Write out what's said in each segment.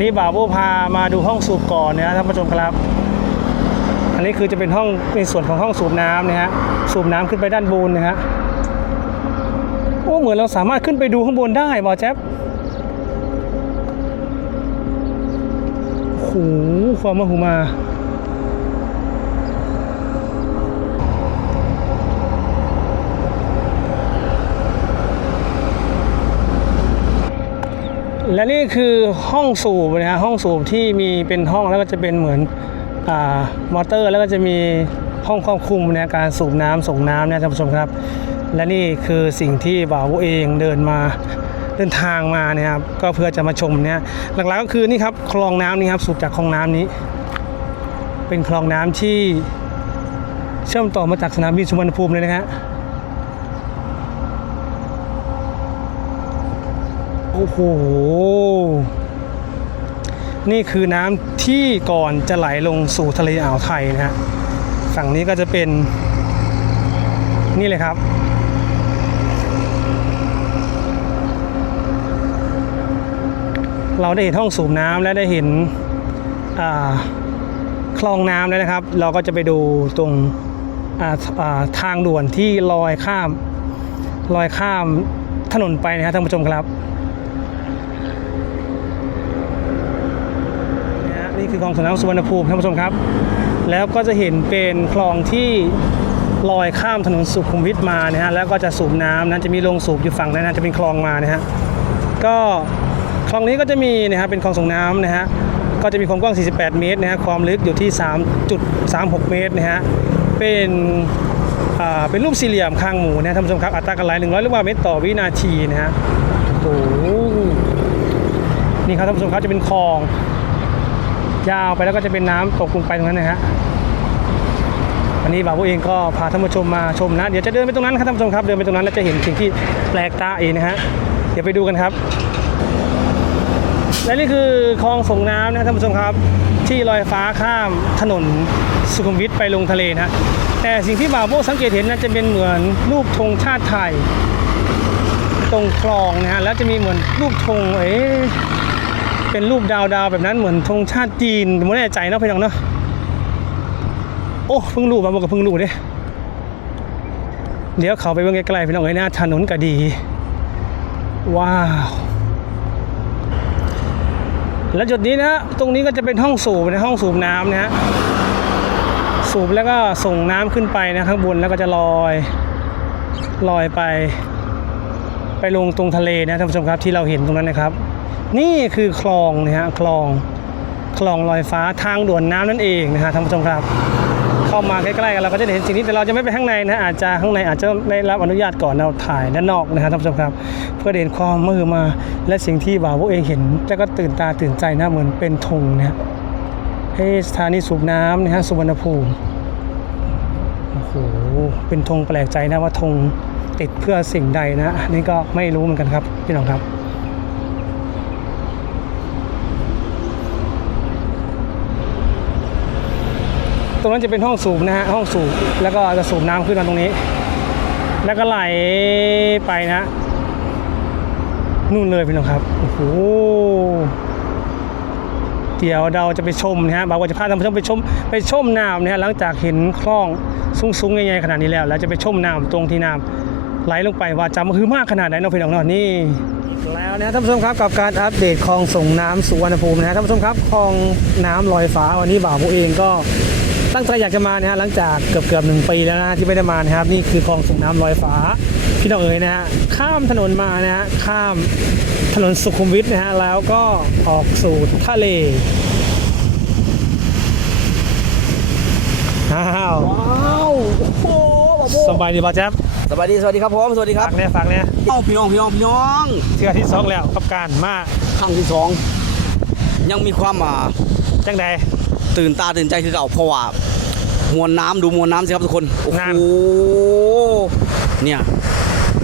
นี้บ่าวโบพามาดูห้องสูบก่อนนะท่านผู้ชมครับ อันนี้คือจะเป็นห้องเป็นส่วนของห้องสูบน้ำนะฮะสูบน้ำขึ้นไปด้านบนนะฮะโอ้เหมือนเราสามารถขึ้นไปดูข้างบนได้บอแจ๊บโอ้โหความมหูมา และนี่คือห้องสูบนะฮะห้องสูบที่มีเป็นห้องแล้วก็จะเป็นเหมือนอมอเตอร์ แล้วก็จะมีห้องควบคุมในการสูบน้ำส่งน้ำนะท่านผู้ชมครับ และนี่คือสิ่งที่บ่าวเองเดินมาเดินทางมาเนี่ยครับก็เพื่อจะมาชมเนี่ยหลักๆก็คือนี่ครับคลองน้ำนี่ครับสูบจากคลองน้ำนี้ เป็นคลองน้ำที่เชื่อมต่อมาจากสนามบินสุวรรณภูมิเลยนะฮะ อ้โห นี่คือน้ำที่ก่อนจะไหลลงสู่ทะเลอ่าวไทยนะฮะ ฝั่งนี้ก็จะเป็น นี่เลยครับ เราได้เห็นห้องสูบน้ำและได้เห็นคลองน้ำแล้วนะครับ เราก็จะไปดูตรงาาทางด่วนที่ลอยข้ามลอยข้ามถนนไปนะครับท่านผู้ชมครับ นะฮะนี่ คือคลองส่งน้ำสุวรรณภูมิท่านผู้ชมครับ แล้วก็จะเห็นเป็นคลองที่ลอยข้ามถนนสุขุมวิทมานะฮะแล้วก็จะสูบน้ำนั้นจะมีโรงสูบอยู่ฝั่งนั้นนะจะเป็นคลองมานะฮะก็คลองนี้ก็จะมีนะฮะเป็นคลองส่งน้ำนะฮะก็จะมีความกว้าง 48 เมตรนะฮะความลึกอยู่ที่ 3.36 เมตรนะฮะเป็นอ่าเป็นรูปสี่เหลี่ยมคางหมูนะท่านผู้ชมครับอัตราการไหล100 ลูกบาศก์เมตรต่อวินาทีนะฮะโอ้โหนี่ครับท่านผู้ชมครับจะเป็นคลอง ยาวไปแล้วก็จะเป็นน้ำตกลงไปตรงนั้นนะฮะวันนี้บ่าวผู้เองก็พาท่านผู้ชมมาชมนะ เดี๋ยวจะเดินไปตรงนั้นครับท่านผู้ชมครับ เดินไปตรงนั้นแล้วจะเห็นสิ่งที่แปลกตาเองนะฮะ เดี๋ยวไปดูกันครับ และนี่คือคลองส่งน้ำนะท่านผู้ชมครับ ที่ลอยฟ้าข้ามถนนสุขุมวิทไปลงทะเลนะแต่สิ่งที่บ่าวโบสังเกตเห็นนะจะเป็นเหมือนรูปธงชาติไทย ตรงคลองนะฮะแล้วจะมีเหมือนรูปธงเอ๊ เป็นรูปดาวดาวๆแบบนั้นเหมือนธงชาติจีนไม่แน่ใจเนาะพี่น้องเนาะโอ้เพิ่งรู้มาบอกกับเพิ่งรู้เด้เดี๋ยวเขาไปเบิ่งไกลๆพี่น้องเอ้ยนะถนนก็ดี ว้าว แล้วจุดนี้นะตรงนี้ก็จะเป็นห้องสูบนะห้องสูบน้ำนะฮะสูบแล้วก็ส่งน้ำขึ้นไปนะข้างบนแล้วก็จะลอยลอยไป ไปลงตรงทะเลนะท่านผู้ชมครับที่เราเห็นตรงนั้นนะครับ นี่คือคลองนะฮะคลองคลองลอยฟ้าทางด่วนน้ำนั่นเองนะฮะท่านผู้ชมครับ เข้ามาใกล้ๆกันเราก็จะได้เห็นสิ่งนี้แต่เราจะไม่ไปข้างในนะอาจจะข้างในอาจจะได้รับอนุญาตก่อนเราถ่ายด้านนอกนะฮะท่านผู้ชมครับ เพื่อได้เห็นความมือมาและสิ่งที่บ่าวพวกเองเห็น แล้วก็ตื่นตาตื่นใจนะเหมือนเป็นธงนะฮะให้สถานีสูบน้ำนะฮะสุวรรณภูมิโอ้โหเป็นธงแปลกใจนะว่าธงติดเพื่อสิ่งใดนะนนี่ก็ไม่รู้เหมือนกันครับพี่น้องครับ ตรงนั้นจะเป็นห้องสูบนะฮะห้องสูบแล้วก็จะสูบน้ำขึ้นมาตรงนี้ แล้วก็ไหลไปนะนู่นเลยพี่น้องครับโอ้โหเดี๋ยวเราจะไปชมนะฮะบอกว่าจะพาท่านผู้ชมไปชมไปชมน้ำนะฮะหลังจากเห็นคลองสูงๆใหญ่ๆขนาดนี้แล้ว แล้วจะไปชมน้ำตรงที่น้ำไหลลงไปว่าจะมันคือมากขนาดไหนเนาะพี่น้องเนาะนี่แล้วนะท่านผู้ชมครับกับการอัปเดตคลองส่งน้ำสุวรรณภูมินะฮะท่านผู้ชมครับคลองน้ำลอยฟ้าวันนี้บ่าวผู้เองก็ ตั้งใจอยากจะมานะฮะหลังจากเกือบเกือบหนึ่งปีแล้วนะที่ไม่ได้มานะครับ นี่คือคลองส่งน้ำลอยฟ้า พี่น้องเอ๋ยนะฮะข้ามถนนมานะฮะข้ามถนนสุขุมวิทนะฮะแล้วก็ออกสู่ทะเลอ้าวว้าวโอ้โหบาโบสบายดีป่ะแจ๊บสวัสดีสวัสดีครับผมสวัสดีครัฝาบกเนี่ยฝากเนี่ยเอ้าพี่น้องพี่น้องพี่น้องเชื่อที่สองแล้วกับการมาครั้งที่สองยังมีความอ่าจังใดตื่นตาตื่นใจคือเก่าเพราะว่า มวลน้ำดูมวลน้ำสิครับทุกคนโอ้นั่นโหเนี่ย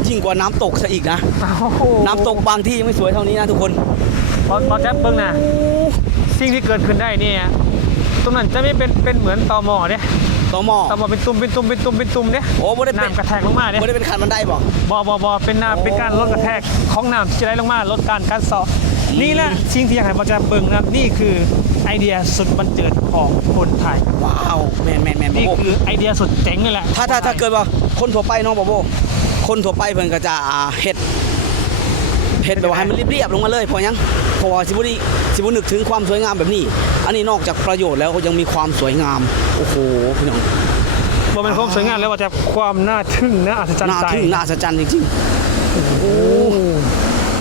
ยิ่งกว่าน้ำตกซะอีกนะน้ำตกบางที่ยังไม่สวยเท่านี้นะทุกคนพอพอแจ๊บเบิ้งนะสิ่งที่เกิดขึ้นได้เนี่ยตรงนั้นจะไม่เป็นเป็นเหมือนตอหมอเนี่ยต่อหม้อตอหมอเป็นตุ่มเป็นตุ่มเป็นตุ่มเป็นตุ่มเนี่ยโอ้ไม่ได้เป็นน้ำกระแทกลงมาเนี่ยไม่ได้เป็นขันบันไดบอกบอบอบอเป็นน้ำเป็นการลดกระแทกของน้ำที่จะไหลลงมาลดการการเสาะนี่แหละสิ่งที่อยากให้เราจะเบิ่งนะครับนี่คือ ไอเดียสุดบันเจิดของคนไทย ว้าวแมนแมนแมนนี่โอ้คือไอเดียสุดเจ๋งเลยแหละถ้าถ้าถ้าเกิดว่าคนทั่วไปเน้องบอโบคนทั่วไปเพิ่นก็จะอ่าเฮ็ดเฮ็ดแบบว่าให้มันเรียบๆลงมาเลยเพราะหยังเพราะว่าสิบุนีสิบุนึกถึงความสวยงามแบบนี้ อันนี้นอกจากประโยชน์แล้วยังมีความสวยงามโอ้โหพี่น้องบ่เป็นความสวยงามแล้วว่าจะความน่าทึ่งน่าอัศจรรน่าย์ใจทึ่งน่าอัศจรรย์จริงๆโอ้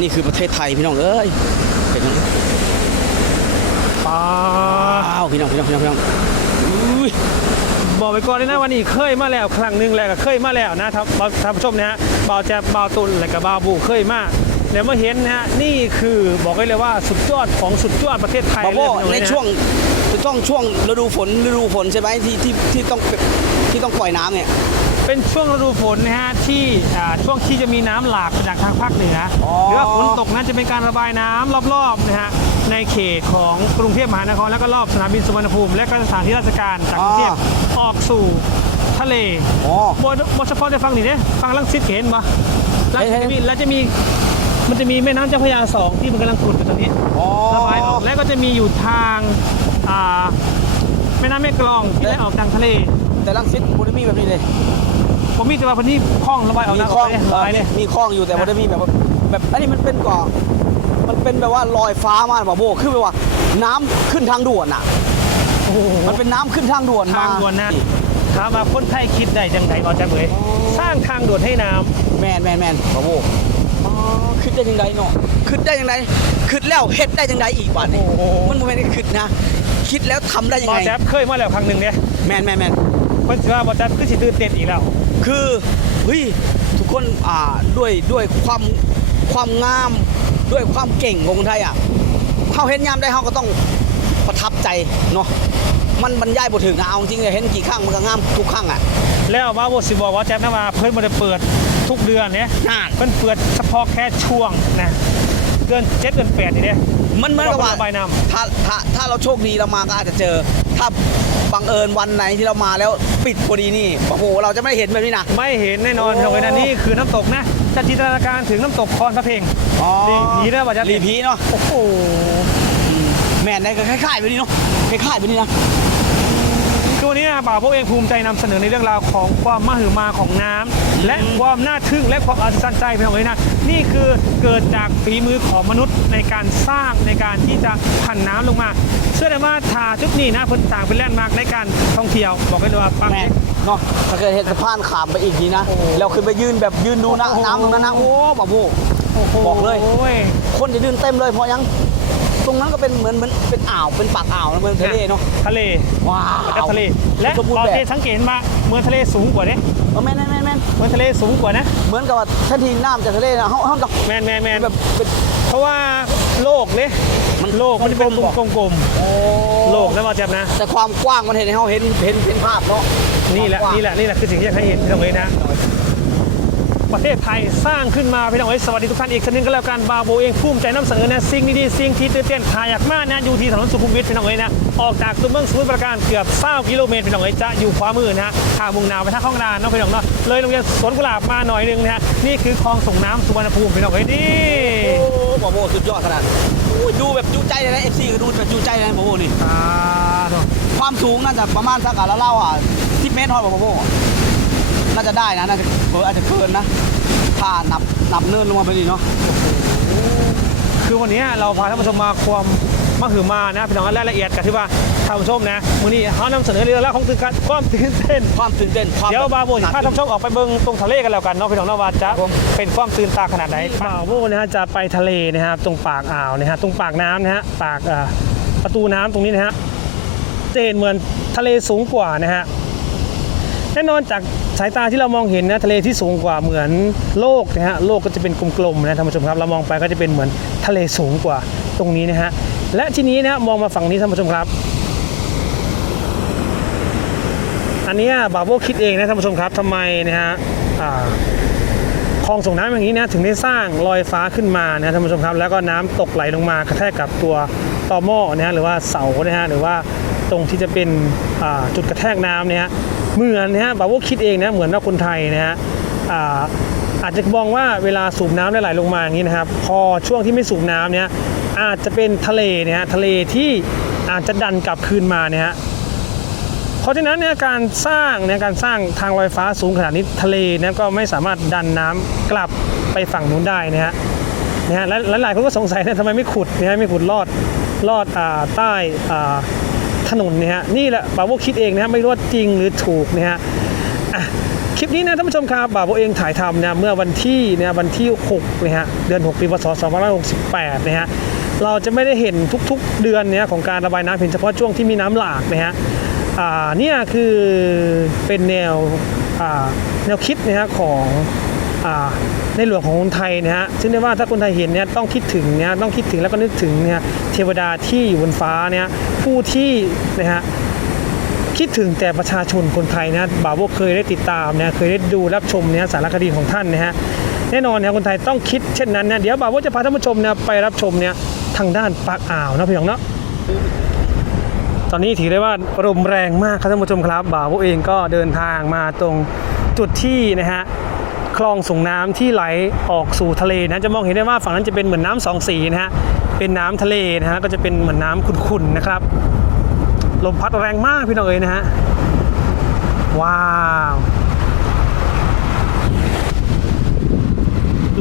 นี่คือประเทศไทยพี่น้องเอ้ยเป็นไงป้าว้าวพี่น้องพี่น้องพี่น้องพี่น้องอุ้ยบอกไปก่อนเลยนะวันนี้เคยมาแล้วครั้งหนึ่งแล้วก็เคยมาแล้วนะครับท่านผู้ชมนะฮะบ่าวแจ๊บบ่าวตุลและก็บ่าวบูเคยมาแล้วมาเห็นนะฮะนี่คือบอกได้เลยว่าสุดยอดของสุดยอดประเทศไทยบอโบเลยในนะฮะช่วงช่วงช่วงฤดูฝนฤดูฝนใช่ไหมที่ที่ที่ต้องที่ต้องปล่อยน้ำเนี่ย เป็นช่วงฤดูฝนนะฮะที่อ่าช่วงที่จะมีน้ำหลากมาจากทางภาคเหนือออหรือว่าฝนตกนั้นจะเป็นการระบายน้ำรอบๆนะฮะในเขตของกรุงเทพมหานครและก็รอบสนามบินสุวรรณภูมิ และก็สถานที่ราชการจากกรุงเทพออกสู่ทะเลอ๋อบนบนเฉพาะในฝั่งนี้เนี่ยฝั่งลังสิตเห็นปะลังสิตเห็นมีแล้วจะมีมันจะมีแม่น้ำเจ้าพระยาสองที่มันกำลังขุดอยู่ตอนนี้อ๋อระบายออกแล้วก็จะมีอยู่ทางอ่าแม่น้ำแม่กลองที่ไหลออกทางทะเล แต่ลังสิตบุรีมีแบบนี้เลย ผมมีแต่ว่าพื้นที่คลองระบายออกมีทางคลองทะเลระบายเลยมีคลองอยู่แต่บุรีมีแบบว่าแบบอันนี้มันเป็นก่อมันเป็นแบบว่าลอยฟ้ามาบอโบคือแบบว่า น้ำขึ้นทางด่วนอะ โอ้โห มันเป็นน้ำขึ้นทางด่วนมา ทางด่วนนะ ถามมาคนไทยคิดได้จังไงบอจะเบยสร้างทางด่วนให้น้แมนแมนแมนบอโบอ๋อคิดได้ยังไงเนาะคิดได้ยังไงคิดแล้วเฮ็ดได้ยังไงอีกวันนี้มันบ่แม่นได้คิดนะ คิดแล้วทำได้ำยังบอไง แจ๊บเคยมาแล้วครั้งหนึ่งเนี่ยแมนแมนแมนคนสิว่าบอแจ๊บคือสิตื่นเต้นอีกแล้ว คือเฮ้ยทุกคนอ่าด้วยด้วยความความงามด้วยความเก่งของคนไทยอะเขาเห็นยามได้เขาก็ต้องประทับใจเนาะมันบรรยายบ่ถึงอะเอาจริงเลยเห็นกี่ครั้งมันก็งามทุกครั้งอะแล้วมาบทสิบอกว่าแจ๊บนะว่าเพิ่นมาได้เปิดทุกเดือนเนี่ยน่าเพิ่นเปิดเฉพาะแค่ช่วงนะเดือนเจ็ดเดือนแปดนี่เนี่ยมันเหมือนกับว่าระบายน้ถ้าถ้าถ้าเราโชคดีเรามาก็อาจจะเจอ ถ้า บังเอิญวันไหนที่เรามาแล้วปิดพอดีนี่โอ้โหเราจะไม่เห็นแบบนี้นะ ไม่เห็นแน่นอนโอ้ เลยนะนี่คือน้ำตกนะจะจินตนาการถึงน้ำตกคอนพระเพลงอ๋อรีผีนะว่าจะรีพีเนาะโอ้โหแม่นได้ก็คล้ายๆแบบนี้เนาะคล้ายๆแบบนี้นะ คือวันนี้นะบ่าวพวกเองภูมิใจนำเสนอในเรื่องราวของความมหึมาของน้ำ และความน่าทึ่งและความอัศจรรย์ใจเพียงเลยนะ นี่คือเกิดจากฝีมือของมนุษย์ในการสร้างในการที่จะผันน้ำลงมา เชื่อได้ว่าทาจุดนี้นะเพิ่นต่างเป็นแลนด์มาร์กในการท่องเที่ยวบอกได้เลยว่าปังแม่นเนาะถ้าเกิดเห็นสะพานขามไปอีกทีนะโอ้โหเราขึ้นไปยืนแบบยืนดูนะโอ้โหน้ำตรงนั้นนะโอ้บาโบโอ้โหบอกเลยโอ้ยคนจะยืนเต็มเลยเพราะยัง ตรงนั้นก็เป็นเหมือนเหมือนเป็นอ่าวเป็นปากอ่าวนะเหมือนทะเลเนาะทะเลว้าและวทะเลและสมบูรเราณ์แบบจะสังเกตเห็นมาเมืองทะเลสูงกว่าเนี่ยเออแม่นแม่นแม่นแม่นเมืองทะเลสูงกว่านะเหมือนกับว่าแทันทีน้ำจากทะเลนะเขาเขาต้องแมนแมนแมนแบบเป็นเพราะว่าโลกเนี่ยมันโลกมันจะเป็นกลมๆกลมโอ้ๆโลกนะมาแจ็บนะ แต่ความกว้างมันเห็นให้เขาเห็นเห็นเห็นภาพเนาะนี่แหละความกว้างนี่แหละนี่แหละคือสิ่งที่อยากให้เห็นพี่น้องเอ๋ยนะ ประเทศไทยสร้างขึ้นมาพี่น้องเอ๋ยสวัสดีทุกท่านอีกครั้งหนึงก็แล้วกันบาโบเองภูมิใจนำเสนอนะสิ่งดีๆสิ่งที่ตื่นเต้นหาอยากมากนะอยู่ที่ถนนสุขุมวิทพี่น้องเอ๋ยนะออกจากตัวเมืองสมุทรปราการเกือบ20กิโลเมตรพี่น้องเอ๋ยจะอยู่ขวามือนะฮะทางมุ่งหนาไปทางข้องนาเนาะพี่น้องเนาะเลยโรงเรียนสวนกุหลาบมาหน่อยหนึงนะฮะนี่คือคลองส่งน้ำสุวรรณภูมิพี่น้องเอ๋ยนี่โอ้บาโบสุดยอดขนาดอุ้ยดูแบบจูใจเลยนะเอฟซีก็ดูแบบจูใจเลยนะบาโบนี่อ่าเนาะความสูงน่าจะประมาณสักอะแล้วเล่าอะ10เมตรทอดบาโบ น่าจะได้นะน่าจะเอออาจจะเกินนะถ้านับนับเนินลงมาไปดีเนาะคือวันนี้เราพาท่านผู้ชมมาความมหึมานะพี่น้องรายละเอียดกันที่ว่าท่านผู้ชมนะวันนี้เขานำเสนอเรื่องราวของตื่นกันความตื่นเต้นความตื่นเต้นความเดี๋ยวบาโบจะพาท่านผู้ชมออกไปเบิ่งตรงทะเลกันแล้วกันเนาะพี่น้องเนาะว่าจะครับผมเป็นความตื่นตาขนาดไหนบาโบนะฮะจะไปทะเลนะครับตรงปากอ่าวนะฮะตรงปากน้ำนะฮะปากอ่าประตูน้ำตรงนี้นะฮะจะเห็นเหมือนทะเลสูงกว่านะฮะ แน่นอนจากสายตาที่เรามองเห็นนะทะเลที่สูงกว่าเหมือนโลกนะฮะโลกก็จะเป็นกลมๆนะท่านผู้ชมครับเรามองไปก็จะเป็นเหมือนทะเลสูงกว่าตรงนี้นะฮะและทีนี้นะฮะมองมาฝั่งนี้ท่านผู้ชมครับ อันนี้บาโบคิดเองนะท่านผู้ชมครับทำไมนะฮะคลองส่งน้ำอย่างนี้นะถึงได้สร้างลอยฟ้าขึ้นมานะท่านผู้ชมครับแล้วก็น้ำตกไหลลงมากระแทกกับตัวต่อหม้อนะฮะหรือว่าเสานะฮะหรือว่าตรงที่จะเป็นจุดกระแทกน้ำเนี่ย เหมือนนะฮะบาโบคิดเองนะเหมือนว่าคนไทยนะฮะอาอาจจะมองว่าเวลาสูบน้ำได้ไหลลงมาอย่างนี้นะครับ พอช่วงที่ไม่สูบน้ำเนี่ยอาจจะเป็นทะเลเนี่ยฮะทะเลที่อาจจะดันกลับคืนมาเนี่ยฮะเพราะฉะนั้นเนี่ยการสร้างเนี่ยการสร้างทางลอยฟ้าสูงขนาดนี้ทะเลเนี่ยก็ไม่สามารถดันน้ำกลับไปฝั่งนู้นได้นะฮะนะฮะและและหลายคนก็สงสัยนะทำไมไม่ขุดนะฮะไม่ขุดลอดลอดอ่าใต้อ่า ถนนเนี่ยฮะนี่แหละบาโวคิดเองนะฮะไม่รู้ว่าจริงหรือถูกนะฮะอะคลิปนี้นะท่านผู้ชมครับบาวโบเองถ่ายทำนะเมื่อวันที่เนี่ยวันที่6นะฮะเดือน 6 ปีพศ2568นะฮะเราจะไม่ได้เห็นทุกๆเดือนเนี่ยของการระบายน้ำเห็นเฉพาะช่วงที่มีน้ำหลากนะฮะอ่าเนี่ยคือเป็นแนวอ่าแนวคิดนะฮะของ ในหลวงของคนไทยนะฮะซึ่งได้ว่าถ้าคนไทยเห็นเนี่ยต้องคิดถึงเนี่ยต้องคิดถึงแล้วก็นึกถึงเนี่ยเทวดาที่อยู่บนฟ้าเนี่ยผู้ที่นะฮะคิดถึงแต่ประชาชนคนไทยนะบ่าวโบเคยได้ติดตามนะเคยได้ดูรับชมเนี่ยสารคดีของท่านนะฮะแน่นอนนะคนไทยต้องคิดเช่นนั้นนะเดี๋ยวบ่าวโบจะพาท่านผู้ชมนะไปรับชมเนี่ยทางด้านปากอ่าวนะพี่น้องเนาะตอนนี้ถือได้ว่าลมแรงมากครับท่านผู้ชมครับบ่าวโบเองก็เดินทางมาตรงจุดที่นะฮะ คลองส่งน้ำที่ไหลออกสู่ทะเลนะจะมองเห็นได้ว่าฝั่งนั้นจะเป็นเหมือนน้ำสองสีนะฮะเป็นน้ำทะเลนะฮะก็จะเป็นเหมือนน้ำขุ่นๆนะครับลมพัดแรงมากพี่น้องเอ๋ยนะฮะว้าว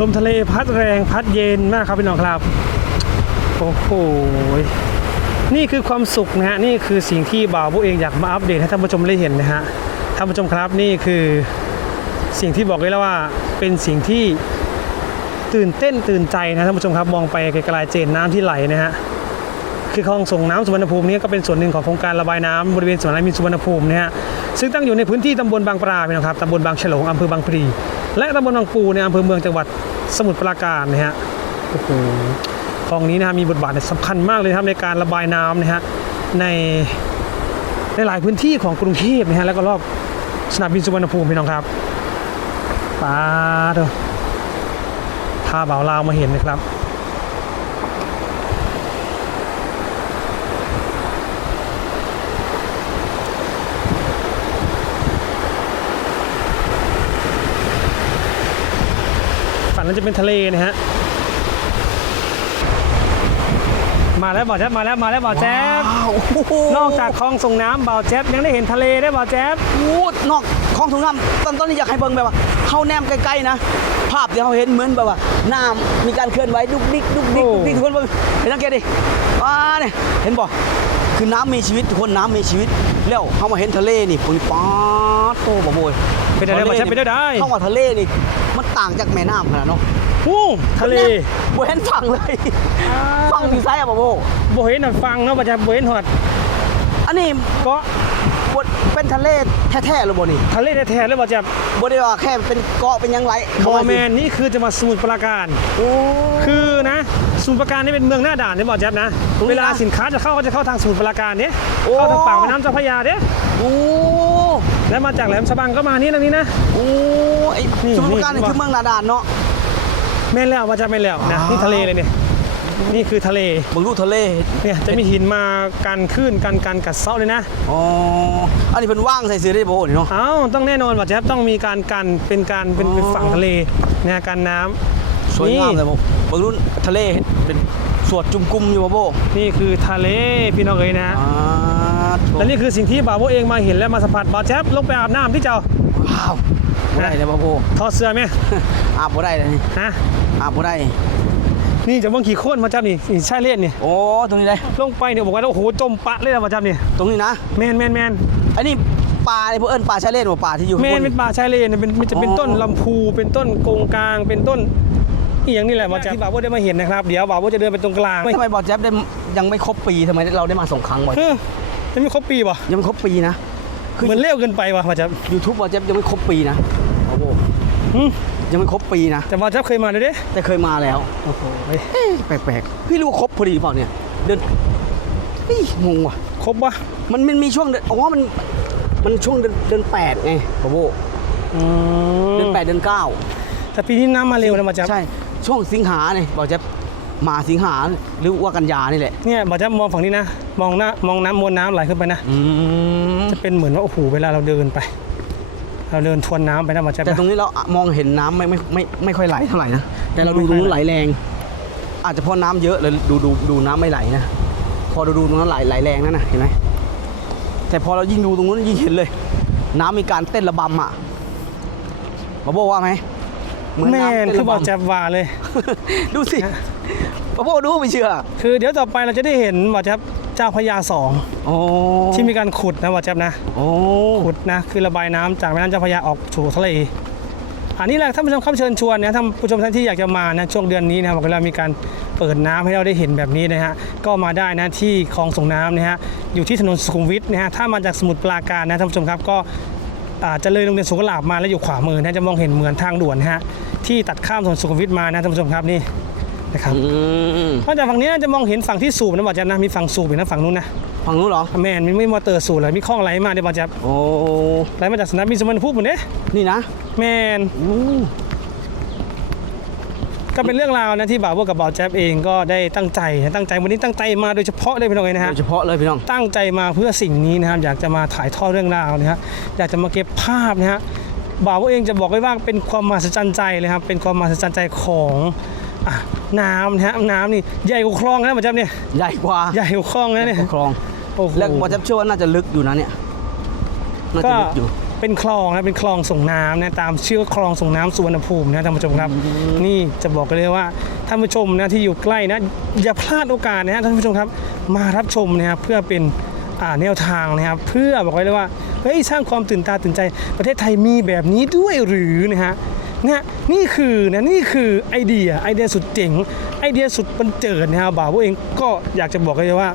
ลมทะเลพัดแรงพัดเย็นมากครับพี่น้องครับโอ้โหนี่คือความสุขนะฮะนี่คือสิ่งที่บ่าวพวกเองอยากมาอัปเดตให้ท่านผู้ชมได้เห็นนะฮะท่านผู้ชมครับนี่คือ สิ่งที่บอกเลยแล้วว่าเป็นสิ่งที่ตื่นเต้นตื่นใจนะท่านผู้ชมครับมองไปไกลๆเจนน้ำที่ไหลนะฮะคือคลองส่งน้ำสุวรรณภูมินี้ก็เป็นส่วนหนึ่งของโครงการระบายน้ำบริเวณสวนน้ำมินสุวรรณภูมินะฮะซึ่งตั้งอยู่ในพื้นที่ตำบลบางปลาพี่น้องครับตำบลบางฉลงอำเภอบางพลีและตำบลบางปูในอำเภอเมืองจังหวัดสมุทรปราการนะฮะโอ้โหคลองนี้นะฮะมีบทบาทสำคัญมากเลยครับในการระบายน้ำนะฮะในในหลายพื้นที่ของกรุงเทพนะฮะแล้วก็รอบสนามบินสุวรรณภูมิพี่น้องครับ ป้าเถอะพาบ่าวลาวมาเห็นนะครับ ฝั่งนั้นจะเป็นทะเลนะฮะ มาแล้วบ่าวแจ๊บมาแล้วมาแล้วบ่าวแจ๊บว้าวโอ้โหนอกจากคลองส่งน้ำบ่าวแจ๊บยังได้เห็นทะเลได้บ่าวแจ๊บโอ้นอกของถุงน้ำตอนตอนนี้อยากให้เบิ่งแบบว่า เข้าแนมใกล้ๆนะ ภาพที่เขาเห็นเหมือนแบบว่าน้ำมีการเคลื่อนไหวดุกดิกดุกดิกดุกดิกทุกคนเบิ่งเห็นสังเกตดิว้าเนี่ยเห็นบ่คือน้ำมีชีวิตทุกคนน้ำมีชีวิตแล้วเขามาเห็นทะเลนี่ปุยป๊าดโตบ่โบยเป็นอะไรบ่าวแจ๊บเป็นได้ได้เข้ามาทะเลนี่ มันต่างจากแม่น้ำขนาดเนาะวู้ทะเลบ่เห็นฝั่งเลยฝั่งที่ซ้ายอะบ่โบบ่เห็นหอดฟังเนาะบ่าวแจ๊บบ่เห็นหอดอันนี้เกาะบ่ เป็นทะเลแท้ๆหรือบ่นี่ทะเลแท้ๆเลยบ่าวแจ๊บบ่ได้ว่าแค่เป็นเกาะเป็นหยังไรบอแมนนี่คือจังหวัดสมุทรปราการ โอ้ คือนะสมุทรปราการนี่เป็นเมืองหน้าด่านเนี่ยบ่าวแจ๊บนะตรงนี้นะเวลาสินค้าจะเข้าก็จะเข้าทางสมุทรปราการเนี่ยโอ้ เข้าทางปากแม่น้ำเจ้าพระยาเนี่ยโอ้แล้วมาจากแหลมฉบังก็มานี่ตรงนี้นะ โอ้ไอ้นี่สมุทรปราการนี่นี่คือเมืองนาดานเนาะ แม่นแล้วว่าจะแม่นแล้วนะนี่ทะเลเลยเนี่ย นี่คือทะเลเบิ่งรูทะเลเนี่ยจะมีหินมากันคลื่นกันกันกัดเซาะเลยนะอ๋ออันนี้เป็นว่างใส่เสื้อได้บ่นี่เนาะเอ้าต้องแน่นอนว่าจะต้องมีการกันเป็นการเป็นเป็นฝั่งทะเลเนี่ยกันน้ำสวยงามนี่เลยบ่เบิ่งรูทะเลเป็นสวดจุ่มกุมอยู่บ่โบนี่คือทะเลพี่น้องเอ๋ยนะอ่าโถ่และนี่คือสิ่งที่บ่าวโบเองมาเห็นและมาสัมผัสบ่าวแจ๊บลงไปอาบน้ำที่เจ้าว้าวบ่ได้เลยบ่โบถอดเสื้อไหมอาบบ่ได้เลยนี่ฮะอาบบ่ได้ นี่จะว่างขี่โค่นมาจับนี่นี่ใช่เล่นนี่โอ้ตรงนี้ได้ลงไปเนี่ยบอกว่าโอ้โหจมปะเลยนะมาจับนี่ตรงนี้นะแมนแมนแมนอันนี้ปลาเนี่ยพวกเอิ้นปลาชายเลนบ่ปลาที่อยู่แมข้างบนนเป็นป่าชายเลนเนี่ยเป็นมันจะเป็นอ๋อต้นลำพูเป็นต้นกงกลางเป็นต้นอีอย่างนี่แหละมาจับที่บ่าวโบได้มาเห็นนะครับเดี๋ยวบ่าวโบจะเดินไปตรงกลางทำไมบอลแจ๊บได้ยังไม่ครบปีทำไมเราได้มาสองครั้งบ่อยเฮ้ยยังไม่ครบปีป่ะยังไม่ครบปีนะ คือ เหมือนเร็วเกินไปว่ะมาจับยูทูบบอลแจ๊บยังไม่ครบปีนะโอ้โห หึ ยังไม่ครบปีนะ แต่มาจับเคยมาเลยเด้แต่เคยมาแล้ว โอ้โหเอ๊ะแปลกๆ พี่รู้ว่าครบพอดีเปล่าเนี่ย เดือนเฮ้ยงงว่ะ ครบป่ะมันมันมีช่วงเดือนอ๋อมัน มันช่วงเดือนเดือนแปดไงโอ้โหอืมเดือนแปดเดือนเก้าแต่ปีนี้น้ำมาเร็วนะมาจับใช่ ช่วงสิงหาเนี่ยบอลแจ๊บมาสิงหาหรือว่ากันยานี่แหละ เนี่ยมาจับมองฝั่งนี้นะ มองหน้ามองน้ำมวลน้ำไหลขึ้นไปนะ อืมจะเป็นเหมือนว่าโอ้โหเวลาเราเดินไป เราเดินทวนน้ำไปนะมาจับแต่ตรงนี้เรามองเห็นน้ำไม่ไม่ไม่ไม่ค่อยไหลเท่าไหร่นะแต่เราดูตรงนู้นไหลแรง อาจจะเพราะน้ำเยอะเลยดูดูดูน้ำไม่ไหลนะพอดูดูตรงนั้นไหลไหลแรงนั่นนะเห็นไหมแต่พอเรายิ่งดูตรงนู้นยิ่งเห็นเลย น้ำมีการเต้นระบำอะบาโบว่าไหมเหมือนแม่น้ำนเต้นคือระบอกบำแจ๊บว่าเลยดูสิบาโบดูไม่เชื่อ คือเดี๋ยวต่อไปเราจะได้เห็นบอกแจ๊บ เจ้าพระยาสองโอ้ที่มีการขุดนะบอกแจ๊บนะโอ้ขุดนะคือระบายน้ำจากแม่น้ำเจ้าพระยาออกสู่ทะเลอันนี้แหละท่านผู้ชมครับเชิญชวนนะท่านผู้ชมท่านที่อยากจะมานะช่วงเดือนนี้นะครับเวลามีการเปิดน้ำให้เราได้เห็นแบบนี้นะฮะก็มาได้นะที่คลองส่งน้ำนะฮะอยู่ที่ถนนสุขุมวิทนะฮะถ้ามาจากสมุทรปราการนะท่านผู้ชมครับก็อาจจะเลยโรงเรียนสุขลาบมาแล้วอยู่ขวามือนะจะมองเห็นเหมือนทางด่วนนะฮะที่ตัดข้ามถนนสุขุมวิทมานะท่านผู้ชมครับนี่ นะครับอืมนอกจากฝั่งนี้นะจะมองเห็นฝั่งที่สูบนะบอกจะนะมีฝั่งสูบอีกนะฝั่งนู้นนะฝั่งนู้นเหรอแมนมีไม่มอเตอร์สูบเลยมีคลองไหลมาเดี๋ยวบอกจะโอ้ไหลมาจากสนามบินสุวรรณภูมิหมดเนี่ยนี่นะแมนอู้ก็เป็นเรื่องราวนะที่บ่าวพวกกับบ่าวแจ๊บเองก็ได้ตั้งใจนะตั้งใจวันนี้ตั้งใจมาโดยเฉพาะเลยพี่น้องเองนะโดฮะยเฉพาะเลยพี่น้อง ตั้งใจมาเพื่อสิ่งนี้นะครับอยากจะมาถ่ายทอดเรื่องราวนะฮะอยากจะมาเก็บภาพนะฮะบ่าวพวกเองจะบอกไว้ว่าเป็นความมหัศจรรย์ใจเลยครับเป็นความมหัศจรรย์ใจของ อะน้ำนะฮะน้ำนี่ใหญ่กว่าคลองนะบ่าวแจ๊บเนี่ยใหญ่กว่าใหญ่กว่าคลองนะเนี่ยคลองโอ้โหแล้วบอจะเชื่อว่าน่าจะลึกอยู่นะเนี่ยน่าก็จะลึกอยู่เป็นคลองนะเป็นคลองส่งน้ำนะตามชื่อว่าคลองส่งน้ำสุวรรณภูมินะท่านผู้ชมครับ นี่จะบอกกันเลยว่าท่านผู้ชมนะที่อยู่ใกล้นะอย่าพลาดโอกาสนะฮะท่านผู้ชมครับ มารับชมนะครับเพื่อเป็นอ่าแนวทางนะครับเพื่อบอกไว้เลยว่าเฮ้ยสร้างความตื่นตาตื่นใจประเทศไทยมีแบบนี้ด้วยหรือนะฮะ เนี่ยนี่คือนะนี่คือไอเดียไอเดียสุดเจ๋งไอเดียสุดบันเจิดนะครับบ่าวพวกเองก็อยากจะบอกเลยว่า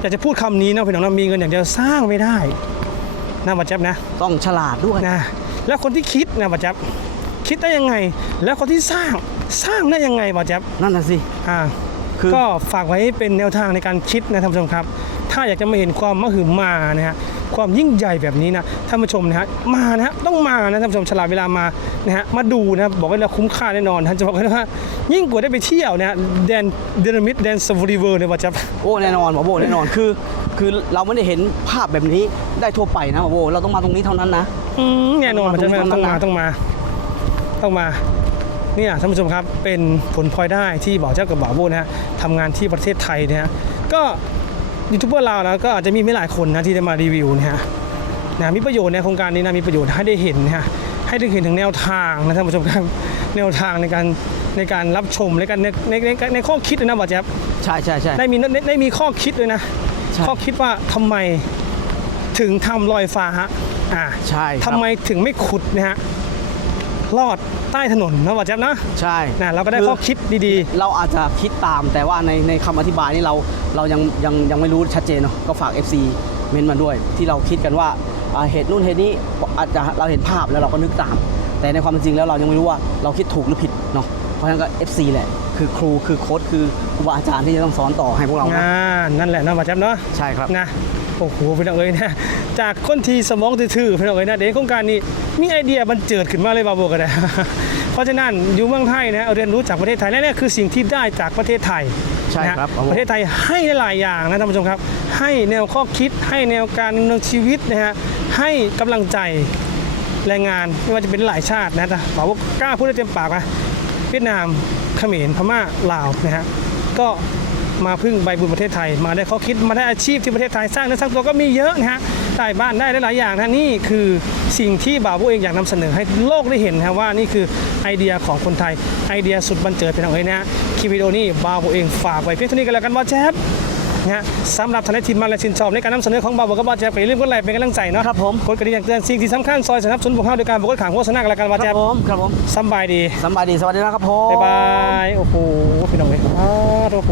อยากจะพูดคำนี้นะพี่น้องนะมีเงินอย่างเดียวสร้างไม่ได้นะบัจจับนะ ต้องฉลาดด้วยนะแล้วคนที่คิดนะบาจับคิดได้ยังไง แล้วคนที่สร้างสร้างได้ยังไงบาจับนั่นน่ะสิอ่าคือก็ฝากไว้เป็นแนวทางในการคิดนะท่านผู้ชมครับ ถ้าอยากจะมาเห็นความมหึมานะฮะ ความยิ่งใหญ่แบบนี้นะท่านผู้ชมนะฮะมานะฮะต้องมานะท่านผู้ชมฉลาดเวลามานะฮะมาดูนะครับบอกว่าเราคุ้มค่าแน่นอนท่านจะบอกเลยว่ายิ่งกว่าได้ไปเที่ยวนะฮะแดนเดนมิดแดนซาฟารีเวอร์เนี่ยบาจับโอ้แน่นอนหมอโบแน่นอนคือ คือเราไม่ได้เห็นภาพแบบนี้ได้ทั่วไปนะหมอโบเราต้องมาตรงนี้เท่านั้นนะอืมแน่นอนมันจะต้องมาต้องมาต้ต้อองงมามาต้องมาเนี่ยท่านผู้ชมครับเป็นผลพลอยได้ที่บ่าวเจ้ากับบ่าวโบนะฮะทำงานที่ประเทศไทยนะฮะก็ ยูทูบเบอร์เรานะก็อาจจะมีไม่หลายคนนะที่ได้มารีวิวนะฮะนะมีประโยชน์ในโครงการนี้นะมีประโยชน์ให้ได้เห็นนะฮะให้ได้เห็นถึงแนวทางนะท่านผู้ชมครับแนวทางในการในการรับชมในการในในในในข้อคิดเลยนะบ่าวแจ๊บใช่ใช่ใช่ได้มีได้ได้มีข้อคิดเลยนะ ใช่ ข้อคิดว่าทำไมถึงทำลอยฟ้าอ่าใช่ครับ ทำไมถึงไม่ขุดนะฮะ ลอดใต้ถนนนะว่าแจ๊บนะใช่นะเราก็ได้ข้อคิดดีเราอาจจะคิดตามแต่ว่าในในคำอธิบายนี่เราเรายังยังยังไม่รู้ชัดเจนเนาะก็ฝาก FC เมนต์มาด้วย ที่เราคิดกันว่าอ่าเหตุนู่นเหตุนี้อาจจะเราเห็นภาพแล้วเราก็นึกตาม แต่ในความเป็นจริงแล้วเรายังไม่รู้ว่าเราคิดถูกหรือผิดเนาะเพราะฉะนั้นก็ FC แหละคือครูคือโค้ชคือครูบาอาจารย์ที่จะต้องสอนต่อให้พวกเราๆนะอ่านั่นแหละนะว่าแจ๊บเนาะใช่ครับนะ โอ้โหพี่น้องเอ้ยนะจากคนทีสมองทื่อๆพี่น้องเอ้ยนะเดี๋ยวโครงการนี้มีไอเดียบันเจิดขึ้นมาเลยบาโบกันนะเพราะฉะนั้นอยู่เมืองไทยนะเรียนรู้จากประเทศไทยและนี่คือสิ่งที่ได้จากประเทศไทยใช่นะฮะครับผมประเทศไทยให้หลายอย่างนะท่านผู้ชมครับ ให้แนวข้อคิดให้แนวการดำเนินชีวิตนะฮะให้กำลังใจแรงงานไม่ว่าจะเป็นหลายชาตินะแต่บอกว่ากล้าพูดได้เต็มปากนะเวียดนามเขมรพม่าลาวนะฮะก็ มาพึ่งใบบุญประเทศไทย มาได้ข้อคิดมาได้อาชีพที่ประเทศไทยสร้างเนื้อสร้างตัวก็มีเยอะนะฮะได้บ้านได้หลายๆอย่างนะนี่คือสิ่งที่บ่าวผู้เองอยากนำเสนอให้โลกได้เห็นนะว่านี่คือไอเดียของคนไทยไอเดียสุดบันเจิดเป็นเอาไว้นะฮะคลิปวิดีโอนี้บ่าวผู้เองฝากไว้เพียงเท่านี้กันแล้วกันว่าแจ๊บนะฮะสำหรับทนายทีมมาและชินชอบในการนำเสนอของบ่าวบอกกับบ่าวแจ๊บไปอย่าลืมกดไลค์เป็นกำลังใจเนาะครับผมกดกระดิ่งอย่างเตือนสิ่งที่สำคัญซอยสนับสนุนพวกเราโดยการบอกขางโฆษณากันแล้วกันว่าคแจ๊รับบผมครับผมสำบายดีสำบายดีสวัสดีนะครับผมบ๊ายบายโอ้โหพี่น้องเอ้ยอ้าวโอ้โห